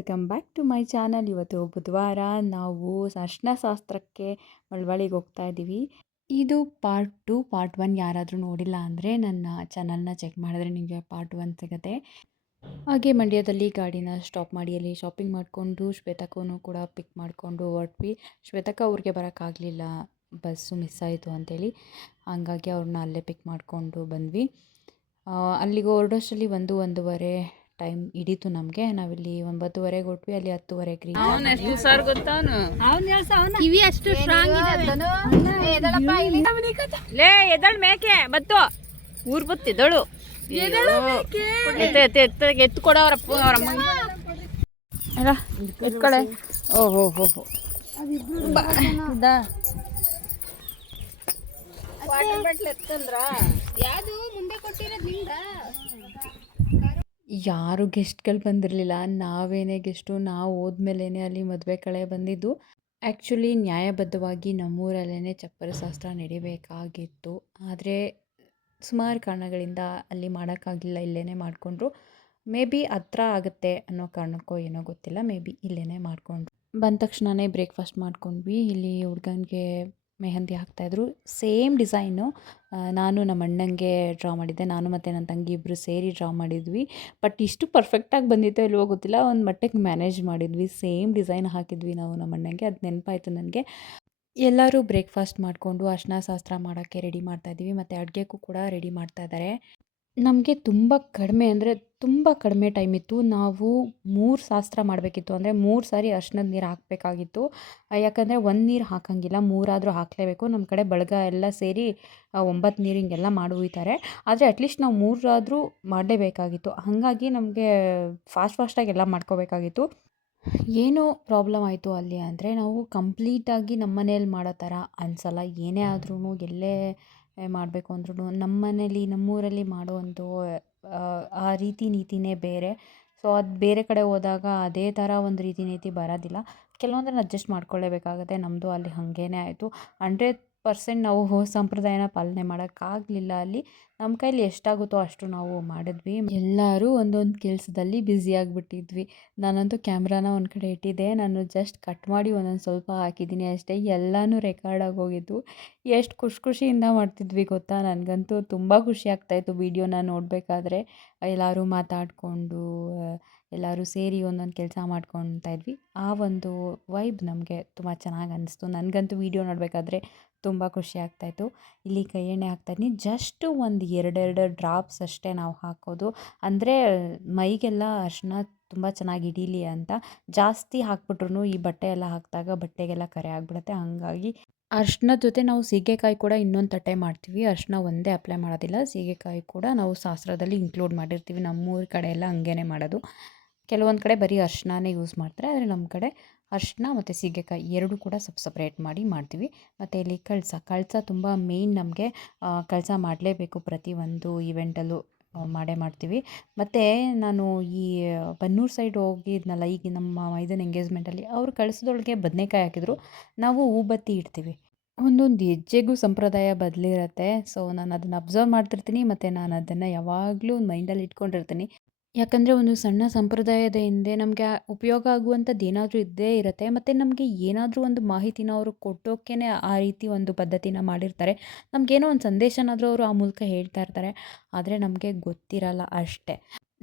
Welcome back to my channel. ಇವತ್ತು ಬುಧವಾರ ನಾವು ಅರಿಶಿನ ಶಾಸ್ತ್ರಕ್ಕೆ ಮಳವಳ್ಳಿಗೆ ಹೋಗ್ತಾ ಇದ್ದೀವಿ. ಇದು ಪಾರ್ಟ್ 2. ಪಾರ್ಟ್ 1 ಯಾರಾದರೂ ನೋಡಿಲ್ಲ ಅಂದರೆ ನನ್ನ ಚಾನಲ್ನ ಚೆಕ್ ಮಾಡಿದ್ರೆ ನಿಮಗೆ ಪಾರ್ಟ್ 1 ಸಿಗುತ್ತೆ. ಹಾಗೆ ಮಂಡ್ಯದಲ್ಲಿ ಗಾಡಿನ ಸ್ಟಾಪ್ ಮಾಡಿ ಅಲ್ಲಿ ಶಾಪಿಂಗ್ ಮಾಡಿಕೊಂಡು ಶ್ವೇತಕ್ಕೂ ಕೂಡ ಪಿಕ್ ಮಾಡಿಕೊಂಡು ಹೊರಟ್ವಿ. ಶ್ವೇತಕ್ಕ ಅವ್ರಿಗೆ ಬರೋಕ್ಕಾಗಲಿಲ್ಲ, ಬಸ್ಸು ಮಿಸ್ ಆಯಿತು ಅಂಥೇಳಿ. ಹಾಗಾಗಿ ಅವ್ರನ್ನ ಅಲ್ಲೇ ಪಿಕ್ ಮಾಡಿಕೊಂಡು ಬಂದ್ವಿ. ಅಲ್ಲಿಗೆ ಹೊರಡೋಷ್ಟರಲ್ಲಿ 1-1:30 ಟೈಮ್ ಹಿಡಿತು ನಮಗೆ. ನಾವಿಲ್ಲಿ 9:30ಗೆ ಹೊರಟ್ವಿ, ಅಲ್ಲಿ 10:30ಗೆ ರೀಚ್ ಆದ್ವಿ. ಸರ್ ಗೊತ್ತಾನು ಕಿವಿ ಅಷ್ಟು ಸ್ಟ್ರಾಂಗ್ ಲೇ ಎದಳ್ ಮೇಕೆ ಬತ್ತು ಊರ್ ಬತ್ತು ಎದಳು ಎತ್ತು ಕೊಡೋರಪ್ಪ ಅವರಮ್ಮ ಅಲ್ಲ ಎತ್ಕಳೆ. ಓಹೋ ಹೋ ಹೋ ಯಾರು ಗೆಸ್ಟ್ಗಳು ಬಂದಿರಲಿಲ್ಲ, ನಾವೇನೇ ಗೆಸ್ಟು. ನಾವು ಹೋದ್ಮೇಲೇ ಅಲ್ಲಿ ಮದುವೆ ಕಳೆ ಬಂದಿದ್ದು. ಆ್ಯಕ್ಚುಲಿ ನ್ಯಾಯಬದ್ಧವಾಗಿ ನಮ್ಮೂರಲ್ಲೇ ಚಪ್ಪರ ಶಾಸ್ತ್ರ ನಡಿಬೇಕಾಗಿತ್ತು, ಆದರೆ ಸುಮಾರು ಕಾರಣಗಳಿಂದ ಅಲ್ಲಿ ಮಾಡೋಕ್ಕಾಗಲಿಲ್ಲ, ಇಲ್ಲೇ ಮಾಡಿಕೊಂಡ್ರು. ಮೇ ಬಿ ಹತ್ರ ಆಗುತ್ತೆ ಅನ್ನೋ ಕಾರಣಕ್ಕೋ ಏನೋ ಗೊತ್ತಿಲ್ಲ, ಮೇ ಬಿ ಇಲ್ಲೇ ಮಾಡಿಕೊಂಡ್ರು. ಬಂದ ತಕ್ಷಣವೇ ಬ್ರೇಕ್ಫಾಸ್ಟ್ ಮಾಡ್ಕೊಂಡ್ವಿ. ಇಲ್ಲಿ ಹುಡ್ಗನಿಗೆ ಮೆಹಂದಿ ಹಾಕ್ತಾಯಿದ್ರು. ಸೇಮ್ ಡಿಸೈನು ನಾನು ನಮ್ಮ ಅಣ್ಣಂಗೆ ಡ್ರಾ ಮಾಡಿದ್ದೆ, ನಾನು ಮತ್ತು ನನ್ನ ತಂಗಿ ಇಬ್ಬರು ಸೇರಿ ಡ್ರಾ ಮಾಡಿದ್ವಿ. ಬಟ್ ಇಷ್ಟು ಪರ್ಫೆಕ್ಟಾಗಿ ಬಂದಿತ್ತೋ ಇಲ್ವೋ ಗೊತ್ತಿಲ್ಲ, ಒಂದು ಮಟ್ಟಿಗೆ ಮ್ಯಾನೇಜ್ ಮಾಡಿದ್ವಿ. ಸೇಮ್ ಡಿಸೈನ್ ಹಾಕಿದ್ವಿ ನಾವು ನಮ್ಮ ಅಣ್ಣಂಗೆ, ಅದು ನೆನಪಾಯಿತು ನನಗೆ. ಎಲ್ಲರೂ ಬ್ರೇಕ್ಫಾಸ್ಟ್ ಮಾಡಿಕೊಂಡು ಅರಿಶಿನ ಶಾಸ್ತ್ರ ಮಾಡೋಕ್ಕೆ ರೆಡಿ ಮಾಡ್ತಾಯಿದ್ದೀವಿ, ಮತ್ತು ಅಡುಗೆಗೂ ಕೂಡ ರೆಡಿ ಮಾಡ್ತಾಯಿದ್ದಾರೆ. ನಮಗೆ ತುಂಬ ಕಡಿಮೆ ಅಂದರೆ ತುಂಬ ಕಡಿಮೆ ಟೈಮ್ ಇತ್ತು. ನಾವು 3 ಶಾಸ್ತ್ರ ಮಾಡಬೇಕಿತ್ತು, ಅಂದರೆ 3 ಸಾರಿ ಅರಿಶಿನದ ನೀರು ಹಾಕಬೇಕಾಗಿತ್ತು. ಯಾಕಂದರೆ 1 ನೀರು ಹಾಕೋಂಗಿಲ್ಲ, 3 ಆದರೂ ಹಾಕಲೇಬೇಕು. ನಮ್ಮ ಕಡೆ ಬಳಗ ಎಲ್ಲ ಸೇರಿ 9 ನೀರು ಹಿಂಗೆಲ್ಲ ಮಾಡಿ ಒಯ್ತಾರೆ, ಆದರೆ ಅಟ್ಲೀಸ್ಟ್ ನಾವು 3 ಆದರೂ ಮಾಡಲೇಬೇಕಾಗಿತ್ತು. ಹಾಗಾಗಿ ನಮಗೆ ಫಾಸ್ಟಾಗಿ ಎಲ್ಲ ಮಾಡ್ಕೋಬೇಕಾಗಿತ್ತು. ಏನೋ ಪ್ರಾಬ್ಲಮ್ ಆಯಿತು ಅಲ್ಲಿ ಅಂದರೆ, ನಾವು ಕಂಪ್ಲೀಟಾಗಿ ನಮ್ಮ ಮನೇಲಿ ಮಾಡೋ ಥರ ಅನಿಸಲ್ಲ. ಏನೇ ಆದ್ರೂ ಎಲ್ಲೇ ಮಾಡಬೇಕು ಅಂದ್ರೂ ನಮ್ಮ ಮನೇಲಿ ನಮ್ಮೂರಲ್ಲಿ ಮಾಡೋ ಒಂದು ಆ ರೀತಿ ನೀತಿನೇ ಬೇರೆ. ಸೊ ಅದು ಬೇರೆ ಕಡೆ ಹೋದಾಗ ಅದೇ ಥರ ಒಂದು ರೀತಿ ನೀತಿ ಬರೋದಿಲ್ಲ. ಕೆಲವೊಂದನ್ನು ಅಡ್ಜಸ್ಟ್ ಮಾಡ್ಕೊಳ್ಳೇಬೇಕಾಗುತ್ತೆ. ನಮ್ಮದು ಅಲ್ಲಿ ಹಾಗೇನೆ ಆಯಿತು. 100% ನಾವು ಸಂಪ್ರದಾಯನ ಪಾಲನೆ ಮಾಡೋಕ್ಕಾಗಲಿಲ್ಲ ಅಲ್ಲಿ. ನಮ್ಮ ಕೈಲಿ ಎಷ್ಟಾಗುತ್ತೋ ಅಷ್ಟು ನಾವು ಮಾಡಿದ್ವಿ. ಎಲ್ಲರೂ ಒಂದೊಂದು ಕೆಲಸದಲ್ಲಿ ಬ್ಯುಸಿಯಾಗಿಬಿಟ್ಟಿದ್ವಿ. ನಾನಂತೂ ಕ್ಯಾಮ್ರಾನ ಒಂದು ಕಡೆ ಇಟ್ಟಿದ್ದೆ, ನಾನು ಜಸ್ಟ್ ಕಟ್ ಮಾಡಿ ಒಂದೊಂದು ಸ್ವಲ್ಪ ಹಾಕಿದ್ದೀನಿ ಅಷ್ಟೇ. ಎಲ್ಲನೂ ರೆಕಾರ್ಡಾಗಿ ಹೋಗಿದ್ದು. ಎಷ್ಟು ಖುಷಿಯಿಂದ ಮಾಡ್ತಿದ್ವಿ ಗೊತ್ತಾ. ನನಗಂತೂ ತುಂಬ ಖುಷಿ ಆಗ್ತಾಯಿತ್ತು ವೀಡಿಯೋನ ನೋಡಬೇಕಾದ್ರೆ. ಎಲ್ಲರೂ ಮಾತಾಡಿಕೊಂಡು ಎಲ್ಲರೂ ಸೇರಿ ಒಂದೊಂದು ಕೆಲಸ ಮಾಡ್ಕೊತಾ ಇದ್ವಿ. ಆ ಒಂದು ವೈಬ್ ನಮಗೆ ತುಂಬ ಚೆನ್ನಾಗಿ ಅನ್ನಿಸ್ತು. ನನಗಂತೂ ವೀಡಿಯೋ ನೋಡಬೇಕಾದ್ರೆ ತುಂಬ ಖುಷಿ ಆಗ್ತಾಯಿತ್ತು. ಇಲ್ಲಿ ಕೈ ಎಣ್ಣೆ ಹಾಕ್ತಾಯಿದ್ದೀನಿ. ಜಸ್ಟು ಒಂದು 2 ಡ್ರಾಪ್ಸ್ ಅಷ್ಟೇ ನಾವು ಹಾಕೋದು, ಅಂದರೆ ಮೈಗೆಲ್ಲ ಅರಿಶಿನ ತುಂಬ ಚೆನ್ನಾಗಿ ಹಿಡೀಲಿ ಅಂತ. ಜಾಸ್ತಿ ಹಾಕ್ಬಿಟ್ರು ಈ ಬಟ್ಟೆ ಎಲ್ಲ ಹಾಕಿದಾಗ ಬಟ್ಟೆಗೆಲ್ಲ ಕರೆ ಆಗಿಬಿಡುತ್ತೆ. ಹಾಗಾಗಿ ಅರಿಶಿನದ ಜೊತೆ ನಾವು ಸೀಗೆಕಾಯಿ ಕೂಡ ಇನ್ನೊಂದು ತಟ್ಟೆ ಮಾಡ್ತೀವಿ. ಅರಿಶಿನ ಒಂದೇ ಅಪ್ಲೈ ಮಾಡೋದಿಲ್ಲ, ಸೀಗೆಕಾಯಿ ಕೂಡ ನಾವು ಶಾಸ್ತ್ರದಲ್ಲಿ ಇನ್ಕ್ಲೂಡ್ ಮಾಡಿರ್ತೀವಿ. ನಮ್ಮೂರ ಕಡೆ ಎಲ್ಲ ಹಂಗೇ ಮಾಡೋದು. ಕೆಲವೊಂದು ಕಡೆ ಬರೀ ಅರಿಶಿನನೇ ಯೂಸ್ ಮಾಡ್ತಾರೆ, ಆದರೆ ನಮ್ಮ ಕಡೆ ಅರಿಶಿನ ಮತ್ತು ಸೀಗೆಕಾಯಿ 2 ಕೂಡ ಸಪ್ರೇಟ್ ಮಾಡಿ ಮಾಡ್ತೀವಿ. ಮತ್ತು ಇಲ್ಲಿ ಕಳಸ ತುಂಬ ಮೇಯ್ನ್ ನಮಗೆ. ಕಳಸ ಮಾಡಲೇಬೇಕು, ಪ್ರತಿಯೊಂದು ಈವೆಂಟಲ್ಲೂ ಮಾಡೇ ಮಾಡ್ತೀವಿ. ಮತ್ತು ನಾನು ಈ ಬನ್ನೂರು ಸೈಡ್ ಹೋಗಿದ್ನಲ್ಲ ಈಗ ನಮ್ಮ ಮೈದನ ಎಂಗೇಜ್ಮೆಂಟಲ್ಲಿ, ಅವರು ಕಳಸದೊಳಗೆ ಬದನೇಕಾಯಿ ಹಾಕಿದ್ರು. ನಾವು ಹೂಬತ್ತಿ ಇಡ್ತೀವಿ. ಒಂದೊಂದು ಹೆಜ್ಜೆಗೂ ಸಂಪ್ರದಾಯ ಬದಲಿರುತ್ತೆ. ಸೊ ನಾನು ಅದನ್ನು ಅಬ್ಸರ್ವ್ ಮಾಡ್ತಿರ್ತೀನಿ, ಮತ್ತು ನಾನು ಅದನ್ನು ಯಾವಾಗಲೂ ಮೈಂಡಲ್ಲಿ ಇಟ್ಕೊಂಡಿರ್ತೀನಿ. ಯಾಕಂದರೆ ಒಂದು ಸಣ್ಣ ಸಂಪ್ರದಾಯದ ಹಿಂದೆ ನಮಗೆ ಉಪಯೋಗ ಆಗುವಂಥದ್ದು ಏನಾದರೂ ಇದ್ದೇ ಇರುತ್ತೆ. ಮತ್ತು ನಮಗೆ ಏನಾದರೂ ಒಂದು ಮಾಹಿತಿನ ಅವರು ಕೊಟ್ಟೋಕ್ಕೇ ಆ ರೀತಿ ಒಂದು ಪದ್ಧತಿನ ಮಾಡಿರ್ತಾರೆ. ನಮಗೇನೋ ಒಂದು ಸಂದೇಶನಾದರೂ ಅವರು ಆ ಮೂಲಕ ಹೇಳ್ತಾ ಇರ್ತಾರೆ, ಆದರೆ ನಮಗೆ ಗೊತ್ತಿರಲ್ಲ ಅಷ್ಟೇ.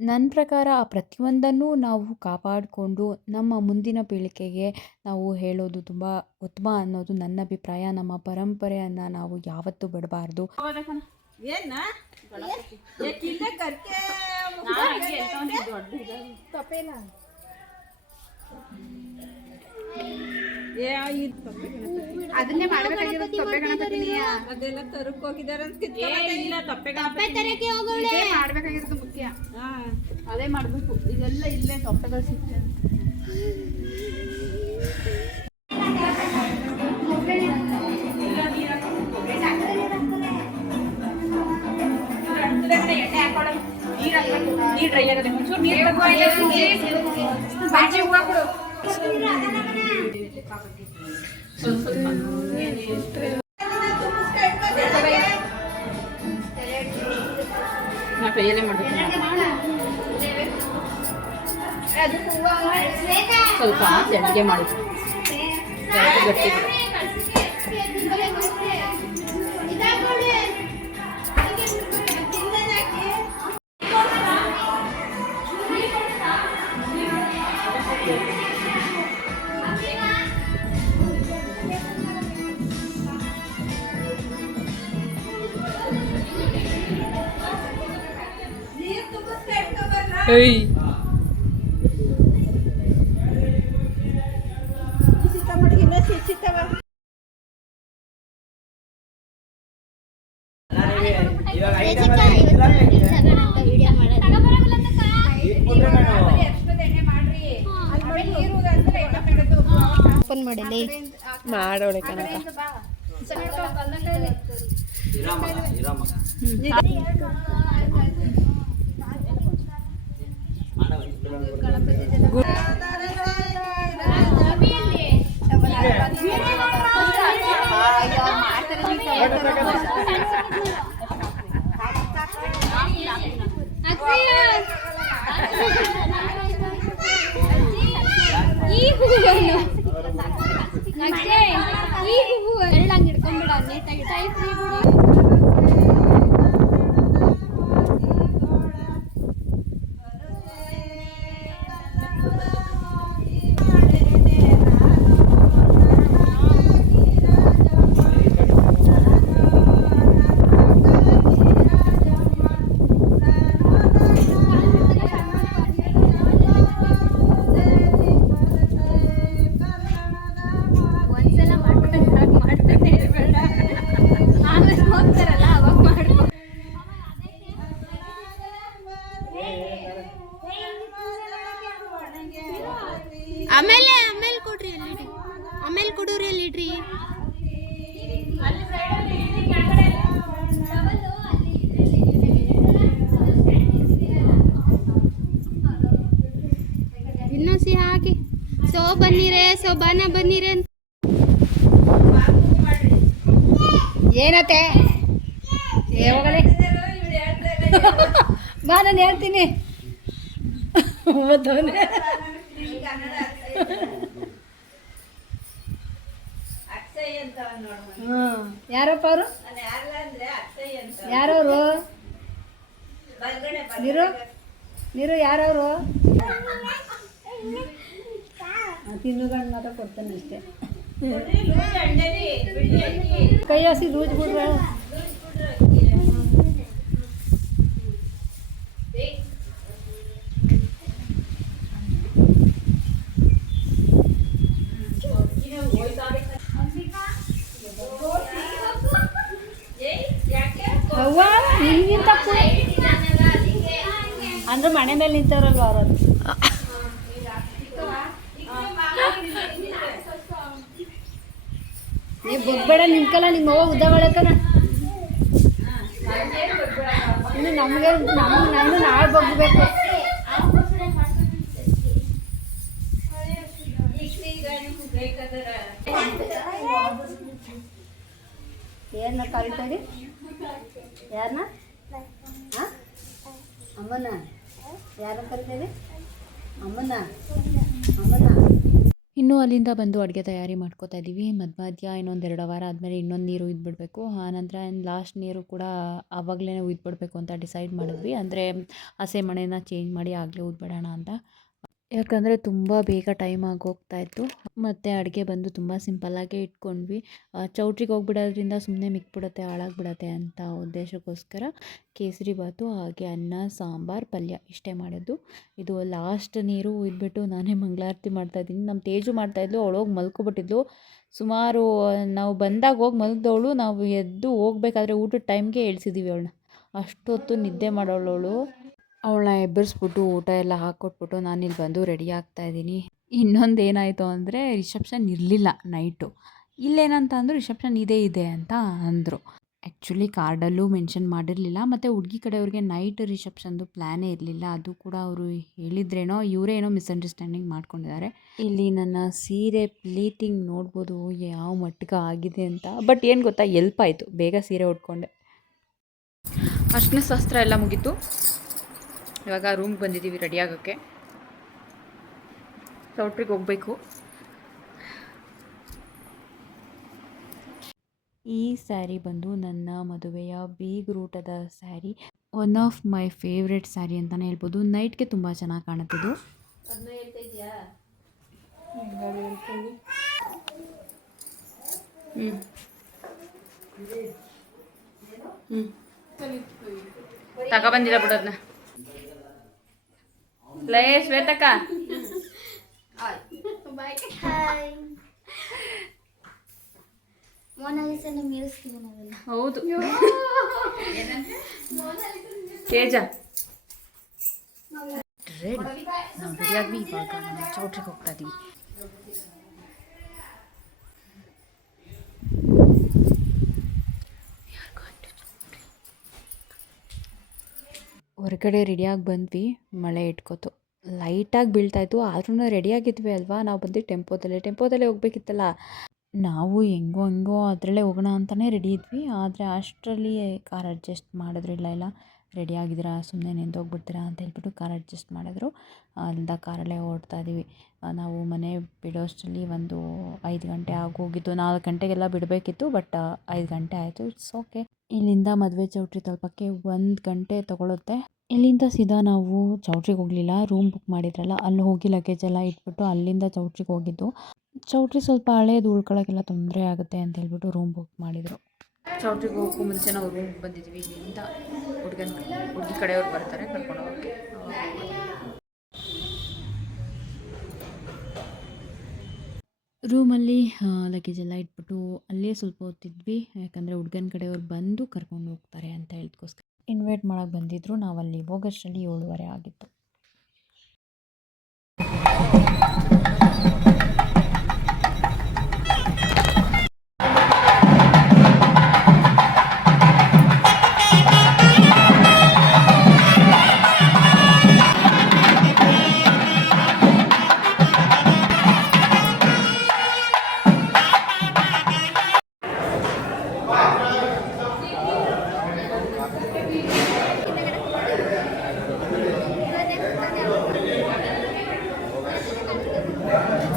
ನನ್ನ ಪ್ರಕಾರ ಆ ಪ್ರತಿಯೊಂದನ್ನು ನಾವು ಕಾಪಾಡಿಕೊಂಡು ನಮ್ಮ ಮುಂದಿನ ಪೀಳಿಗೆಗೆ ನಾವು ಹೇಳೋದು ತುಂಬ ಉತ್ತಮ ಅನ್ನೋದು ನನ್ನ ಅಭಿಪ್ರಾಯ. ನಮ್ಮ ಪರಂಪರೆಯನ್ನು ನಾವು ಯಾವತ್ತೂ ಬಿಡಬಾರ್ದು. ಅದನ್ನೇ ಮಾಡಬೇಕಾಗಿರೋದು. ತೊಪ್ಪೆ ಗಣಪತಿನಿ ಅದೆಲ್ಲ ತರಕ್ಕೆ ಹೋಗಿದ್ದಾರೆ ಅಂತ ಮಾಡಬೇಕಾಗಿರೋದು ಮುಖ್ಯ. ಅದೇ ಮಾಡಬೇಕು. ಇದೆಲ್ಲ ಇಲ್ಲೇ ತೊಪ್ಪೆಗಳು ಸಿಗ್ತದೆ. ನೀರು ಡ್ರೈ ಆಗುತ್ತೆ, ಒಂಚೂರು ನೀರು ಬಾಜಿ ಹೂವು ಕೊಡು. ನಾ ಕೈಯಲ್ಲೇ ಮಾಡಬೇಕು. ಸ್ವಲ್ಪ ಜಡ್ಗೆ ಮಾಡಿ ಗಟ್ಟಿ ಓಪನ್ ಮಾಡಿಲ್ಲ ಮಾಡೋಳೆ ಕಣಕ ಈ ಹೂವನ್ನು ಈ ಹೂವು ಎಳ್ಳಂಗ್ ಹಿಡ್ಕೊಂಡ್ಬಿಡ ನೀಟಾಗಿ ಟೈಪ್ ಒಂದ್ಸಲ ಮಾಡ್ತಾನೆ ಇರ್ಬೇಡ ಆಮೇಲೆ ಹೋಗ್ತಾರಲ್ಲ ಅವಾಗ ಮಾಡ್ಕೊ ಆಮೇಲೆ ಕೊಡ್ರಿ ಅಲ್ಲಿ ಆಮೇಲೆ ಕೊಡೋರಿ ಅಲ್ಲಿ ಇಡ್ರಿ ಇನ್ನೊಸಿ ಹಾಕಿ ಸೋಬಾನ ಬನ್ನಿರೆ ಅಂತ ಏನತ್ತೆ ಯಾವಾಗಲೇ ಬಾ ನಾನು ಹೇಳ್ತೀನಿ ಯಾರಪ್ಪ ಅವರು ಯಾರವರು ನೀರು ಯಾರವರು ತಿನ್ನುಗಂಡು ಮಾತ್ರ ಕೊಡ್ತಾನೆ ಅಷ್ಟೇ ಕೈ ಹಸಿ ದೂಜ್ ಬಿಡ್ರ ಅವ್ವ ನಿಂಗಿಂತ ಅಂದ್ರೆ ಮನೆ ಮೇಲೆ ನಿಂತವ್ರಲ್ವ ಅವರದು ನೀ ಬೊಗ್ಬೇಡ ನಿಂಕಲ್ಲ ನಿಮ್ಮ ಅವ್ವ ಉದ್ದಗಳಕನ ಇನ್ನು ನಮಗೆ ನಾನು ನಾಳೆ ಬೊಗ್ಬೇಕು ಏನ ಕರಿತೀವಿ ಯಾರನ್ನ ಅಮ್ಮನ ಯಾರನ್ನ ಕರಿತೀವಿ ಅಮ್ಮನ ಇನ್ನು ಅಲ್ಲಿಂದ ಬಂದು ಅಡುಗೆ ತಯಾರಿ ಮಾಡ್ಕೋತಾ ಇದ್ದೀವಿ ಮಧ್ಯ ಇನ್ನೊಂದು 2 ವಾರ ಆದಮೇಲೆ ಇನ್ನೊಂದು ನೀರು ಉಯ್ದುಬಿಡ್ಬೇಕು ಆನಂತರ ಲಾಸ್ಟ್ ನೀರು ಕೂಡ ಆವಾಗಲೇ ಉಯ್ದುಬಿಡ್ಬೇಕು ಅಂತ ಡಿಸೈಡ್ ಮಾಡಿದ್ವಿ ಅಂದರೆ ಹಸೆ ಮಣೆನ ಚೇಂಜ್ ಮಾಡಿ ಆಗಲೇ ಉಯ್ದುಬಿಡೋಣ ಅಂತ ಯಾಕಂದರೆ ತುಂಬ ಬೇಗ ಟೈಮ್ ಆಗೋಗ್ತಾಯಿತ್ತು ಮತ್ತು ಅಡುಗೆ ಬಂದು ತುಂಬ ಸಿಂಪಲ್ಲಾಗೇ ಇಟ್ಕೊಂಡ್ವಿ ಚೌಟ್ರಿಗೆ ಹೋಗ್ಬಿಡೋದ್ರಿಂದ ಸುಮ್ಮನೆ ಮಿಕ್ಬಿಡುತ್ತೆ ಹಾಳಾಗ್ಬಿಡತ್ತೆ ಅಂತ ಉದ್ದೇಶಕ್ಕೋಸ್ಕರ ಕೇಸರಿ ಬಾತು ಹಾಗೆ ಅನ್ನ ಸಾಂಬಾರು ಪಲ್ಯ ಇಷ್ಟೇ ಮಾಡಿದ್ದು ಇದು ಲಾಸ್ಟ್ ನೀರು ಉಯ್ದುಬಿಟ್ಟು ನಾನೇ ಮಂಗಳಾರತಿ ಮಾಡ್ತಾಯಿದ್ದೀನಿ ನಮ್ಮ ತೇಜು ಮಾಡ್ತಾಯಿದ್ಲು ಅವಳು ಹೋಗಿ ಮಲ್ಕೊಬಿಟ್ಟಿದ್ಲು ಸುಮಾರು ನಾವು ಬಂದಾಗ ಹೋಗಿ ಮಲಗಿದವಳು ನಾವು ಎದ್ದು ಹೋಗ್ಬೇಕಾದ್ರೆ ಊಟದ ಟೈಮ್ಗೆ ಇಳಿಸಿದ್ದೀವಿ ಅವಳನ್ನ ಅಷ್ಟೊತ್ತು ನಿದ್ದೆ ಮಾಡೋಳು ಅವಳನ್ನ ಎಬ್ಬರಿಸ್ಬಿಟ್ಟು ಊಟ ಎಲ್ಲ ಹಾಕ್ಕೊಟ್ಬಿಟ್ಟು ನಾನಿಲ್ಲಿ ಬಂದು ರೆಡಿ ಆಗ್ತಾಯಿದ್ದೀನಿ ಇನ್ನೊಂದು ಏನಾಯಿತು ಅಂದರೆ ರಿಸೆಪ್ಷನ್ ಇರಲಿಲ್ಲ ನೈಟು ಇಲ್ಲೇನಂತ ಅಂದರು ರಿಸೆಪ್ಷನ್ ಇದೆ ಅಂತ ಅಂದರು ಆ್ಯಕ್ಚುಲಿ ಕಾರ್ಡಲ್ಲೂ ಮೆನ್ಷನ್ ಮಾಡಿರಲಿಲ್ಲ ಮತ್ತು ಹುಡುಗಿ ಕಡೆಯವ್ರಿಗೆ ನೈಟ್ ರಿಸೆಪ್ಷನ್ದು ಪ್ಲ್ಯಾನೇ ಇರಲಿಲ್ಲ ಅದು ಕೂಡ ಅವರು ಹೇಳಿದ್ರೇನೋ ಇವರೇ ಏನೋ ಮಿಸ್ಅಂಡರ್ಸ್ಟ್ಯಾಂಡಿಂಗ್ ಮಾಡ್ಕೊಂಡಿದ್ದಾರೆ ಇಲ್ಲಿ ನನ್ನ ಸೀರೆ ಪ್ಲೀಟಿಂಗ್ ನೋಡ್ಬೋದು ಯಾವ ಮಟ್ಟಿಗೆ ಆಗಿದೆ ಅಂತ ಬಟ್ ಏನು ಗೊತ್ತಾ ಎಲ್ಪ್ ಆಯಿತು ಬೇಗ ಸೀರೆ ಉಟ್ಕೊಂಡೆ ಅರ್ಶಿನ ಶಾಸ್ತ್ರ ಎಲ್ಲ ಮುಗೀತು ಇವಾಗ ರೂಮ್ಗೆ ಬಂದಿದ್ದೀವಿ ರೆಡಿ ಆಗೋಕ್ಕೆ ಚೌಟ್ರಿಗೆ ಹೋಗಬೇಕು. ಈ ಸ್ಯಾರಿ ಬಂದು ನನ್ನ ಮದುವೆಯ ಬೀಗ್ರೂಟದ sari. One of my favourite sari ಅಂತಲೇ ಹೇಳ್ಬೋದು. ನೈಟ್ಗೆ ತುಂಬ ಚೆನ್ನಾಗಿ ಕಾಣುತ್ತಿದ್ದು. ತಗೊಬಂದಿಲ್ಲ ಬಿಡೋದನ್ನ. ಲೇ ಶ್ವೇತಕ್ಕ, ಹೌದು ತೇಜ ರೆಡಿ. ನಾವು ರೆಡಿಯಾದ್ವಿ, ಇವಾಗ ನಾವು ಚೌಟ್ರಿಗೆ ಹೋಗ್ತಾ ಇದ್ದೀವಿ. ಹೊರಗಡೆ ರೆಡಿಯಾಗಿ ಬಂದ್ವಿ, ಮಳೆ ಇಟ್ಕೋತು, ಲೈಟಾಗಿ ಬೀಳ್ತಾಯಿತ್ತು. ಆದ್ರೂ ರೆಡಿಯಾಗಿದ್ವಿ ಅಲ್ವಾ. ನಾವು ಬಂದು ಟೆಂಪೋದಲ್ಲೇ ಹೋಗ್ಬೇಕಿತ್ತಲ್ಲ. ನಾವು ಹೆಂಗೋ ಅದರಲ್ಲೇ ಹೋಗೋಣ ಅಂತಲೇ ರೆಡಿ ಇದ್ವಿ. ಆದರೆ ಅಷ್ಟರಲ್ಲಿ ಕಾರ್ ಅಡ್ಜಸ್ಟ್ ಮಾಡಿದ್ರು. ಇಲ್ಲ ರೆಡಿ ಆಗಿದ್ದೀರಾ, ಸುಮ್ಮನೆ ನಿಂತೋಗ್ಬಿಡ್ತೀರಾ ಅಂತ ಹೇಳ್ಬಿಟ್ಟು ಕಾರ್ ಅಡ್ಜಸ್ಟ್ ಮಾಡಿದ್ರು. ಅಲ್ಲಿಂದ ಕಾರಲ್ಲೇ ಓಡ್ತಾ ಇದ್ದೀವಿ. ನಾವು ಮನೆ ಬಿಡೋಷ್ಟರಲ್ಲಿ ಒಂದು 5 ಗಂಟೆ ಆಗೋಗಿದ್ದು. 4 ಗಂಟೆಗೆಲ್ಲ ಬಿಡಬೇಕಿತ್ತು, ಬಟ್ 5 ಗಂಟೆ ಆಯಿತು. It's okay. ಇಲ್ಲಿಂದ ಮದುವೆ ಚೌಟ್ರಿ ತಲುಪೋಕ್ಕೆ 1 ಗಂಟೆ ತೊಗೊಳುತ್ತೆ. ಇಲ್ಲಿಂದ ಸೀದಾ ನಾವು ಚೌಟ್ರಿಗೆ ಹೋಗಲಿಲ್ಲ, ರೂಮ್ ಬುಕ್ ಮಾಡಿದ್ರಲ್ಲ ಅಲ್ಲಿ ಹೋಗಿ ಲಗೇಜ್ ಎಲ್ಲ ಇಟ್ಬಿಟ್ಟು ಅಲ್ಲಿಂದ ಚೌಟ್ರಿಗೆ ಹೋಗಿದ್ದು. ಚೌಟ್ರಿ ಸ್ವಲ್ಪ ಹಳೇದು, ಉಳ್ಕೊಳ್ಳೋಕ್ಕೆಲ್ಲ ತೊಂದರೆ ಆಗುತ್ತೆ ಅಂತ ಹೇಳ್ಬಿಟ್ಟು ರೂಮ್ ಬುಕ್ ಮಾಡಿದರು. ಚೌಟ್ರಿಗೆ ಹೋಗೋಕ್ಕೂ ಮುಂಚೆ ನಾವು ರೂಮ್ಗೆ ಬಂದಿದ್ವಿ. ಇಲ್ಲಿಂದ ಹುಡುಗಿ ಕಡೆಯವ್ರು ಬರ್ತಾರೆ ಕರ್ಕೊಂಡು ಹೋಗೋಕ್ಕೆ. ರೂಮಲ್ಲಿ ಲಗೇಜ್ ಎಲ್ಲ ಇಟ್ಬಿಟ್ಟು ಅಲ್ಲೇ ಸ್ವಲ್ಪ ಹೊತ್ತಿದ್ವಿ. ಯಾಕಂದರೆ ಹುಡುಗನ ಕಡೆಯವ್ರು ಬಂದು ಕರ್ಕೊಂಡು ಹೋಗ್ತಾರೆ ಅಂತ ಹೇಳಿದ್ಕೋಸ್ಕರ ಇನ್ವೈಟ್ ಮಾಡೋಕ್ಕೆ ಬಂದಿದ್ದರು. ನಾವಲ್ಲಿ ಹೋಗೋಷ್ಟರಲ್ಲಿ 7:30 ಆಗಿತ್ತು.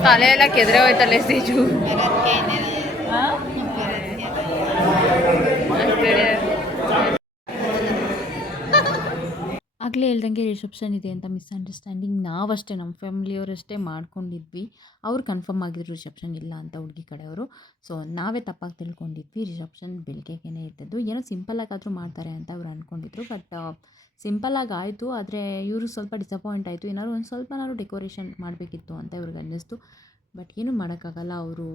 ತಲೆ ಎಲ್ಲ ಕೆದ್ರೆ ಹೋಯ್ತಲ್ಲ ಸ್ಟೇಜು. ಆಗಲೇ ಹೇಳ್ದಂಗೆ ರಿಸೆಪ್ಷನ್ ಇದೆ ಅಂತ ಮಿಸ್ಅಂಡರ್ಸ್ಟ್ಯಾಂಡಿಂಗ್ ನಾವಷ್ಟೇ, ನಮ್ಮ ಫ್ಯಾಮಿಲಿಯವರಷ್ಟೇ ಮಾಡ್ಕೊಂಡಿದ್ವಿ. ಅವ್ರು ಕನ್ಫರ್ಮ್ ಆಗಿದ್ರು ರಿಸೆಪ್ಷನ್ ಇಲ್ಲ ಅಂತ, ಹುಡುಗಿ ಕಡೆಯವರು. ಸೊ ನಾವೇ ತಪ್ಪಾಗಿ ತಿಳ್ಕೊಂಡಿದ್ವಿ. ರಿಸೆಪ್ಷನ್ ಬೆಳಗ್ಗೆಗೇ ಇದ್ದದ್ದು. ಏನೋ ಸಿಂಪಲ್ಲಾಗಾದರೂ ಮಾಡ್ತಾರೆ ಅಂತ ಅವ್ರು ಅಂದ್ಕೊಂಡಿದ್ರು. ಬಟ್ ಸಿಂಪಲ್ಲಾಗಿ ಆಯಿತು. ಆದರೆ ಇವರು ಸ್ವಲ್ಪ ಡಿಸಪಾಯಿಂಟ್ ಆಯಿತು. ಏನಾದ್ರು ಒಂದು ಸ್ವಲ್ಪನಾದ್ರು ಡೆಕೋರೇಷನ್ ಮಾಡಬೇಕಿತ್ತು ಅಂತ ಇವ್ರಿಗೆ ಅನ್ನಿಸ್ತು. ಬಟ್ ಏನೂ ಮಾಡೋಕ್ಕಾಗಲ್ಲ. ಅವರು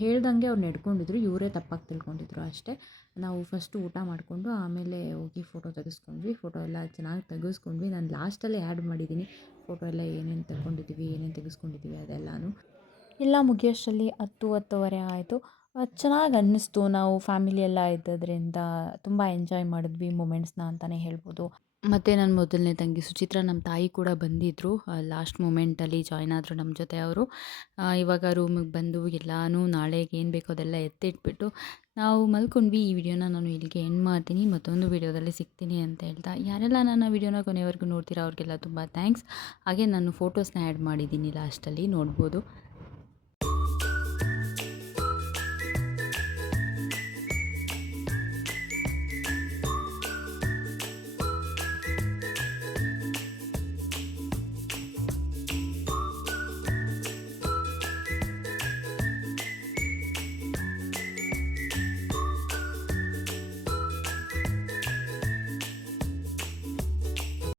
ಹೇಳ್ದಂಗೆ ಅವ್ರು ನಡ್ಕೊಂಡಿದ್ರು, ಇವರೇ ತಪ್ಪಾಗಿ ತಿಳ್ಕೊಂಡಿದ್ರು ಅಷ್ಟೇ. ನಾವು ಫಸ್ಟು ಊಟ ಮಾಡಿಕೊಂಡು ಆಮೇಲೆ ಹೋಗಿ ಫೋಟೋ ತೆಗೆಸ್ಕೊಂಡ್ವಿ. ಫೋಟೋ ಎಲ್ಲ ಚೆನ್ನಾಗಿ ತೆಗೆಸ್ಕೊಂಡ್ವಿ. ನಾನು ಲಾಸ್ಟಲ್ಲೇ ಆ್ಯಡ್ ಮಾಡಿದ್ದೀನಿ ಫೋಟೋ ಎಲ್ಲ ಏನೇನು ತಗೊಂಡಿದ್ದೀವಿ, ಏನೇನು ತೆಗೆಸ್ಕೊಂಡಿದ್ದೀವಿ ಅದೆಲ್ಲನೂ. ಎಲ್ಲ ಮುಗಿಯೋಷ್ಟರಲ್ಲಿ 10:30 ಆಯಿತು. ಚೆನ್ನಾಗಿ ಅನ್ನಿಸ್ತು. ನಾವು ಫ್ಯಾಮಿಲಿ ಎಲ್ಲ ಇದ್ದದ್ರಿಂದ ತುಂಬ ಎಂಜಾಯ್ ಮಾಡಿದ್ವಿ ಮೂಮೆಂಟ್ಸ್ನ ಅಂತಲೇ ಹೇಳ್ಬೋದು. ಮತ್ತು ನನ್ನ ಮೊದಲನೇ ತಂಗಿ ಸುಚಿತ್ರಾ, ನಮ್ಮ ತಾಯಿ ಕೂಡ ಬಂದಿದ್ದರು. ಲಾಸ್ಟ್ ಮೂಮೆಂಟಲ್ಲಿ ಜಾಯ್ನ್ ಆದರು ನಮ್ಮ ಜೊತೆ ಅವರು. ಇವಾಗ ರೂಮಿಗೆ ಬಂದು ಎಲ್ಲನೂ ನಾಳೆಗೆ ಏನು ಬೇಕೋ ಅದೆಲ್ಲ ಎತ್ತಿಟ್ಬಿಟ್ಟು ನಾವು ಮಲ್ಕೊಂಡ್ವಿ. ಈ ವಿಡಿಯೋನ ನಾನು ಇಲ್ಲಿಗೆ ಎಂಡ್ ಮಾಡ್ತೀನಿ. ಮತ್ತೊಂದು ವಿಡಿಯೋದಲ್ಲಿ ಸಿಗ್ತೀನಿ ಅಂತ ಹೇಳ್ತಾ, ಯಾರೆಲ್ಲ ನನ್ನ ವಿಡಿಯೋನ ಕೊನೆವರೆಗೂ ನೋಡ್ತೀರಾ ಅವ್ರಿಗೆಲ್ಲ ತುಂಬ ಥ್ಯಾಂಕ್ಸ್. ಹಾಗೆ ನಾನು ಫೋಟೋಸ್ನ ಆ್ಯಡ್ ಮಾಡಿದ್ದೀನಿ ಲಾಸ್ಟಲ್ಲಿ, ನೋಡ್ಬೋದು.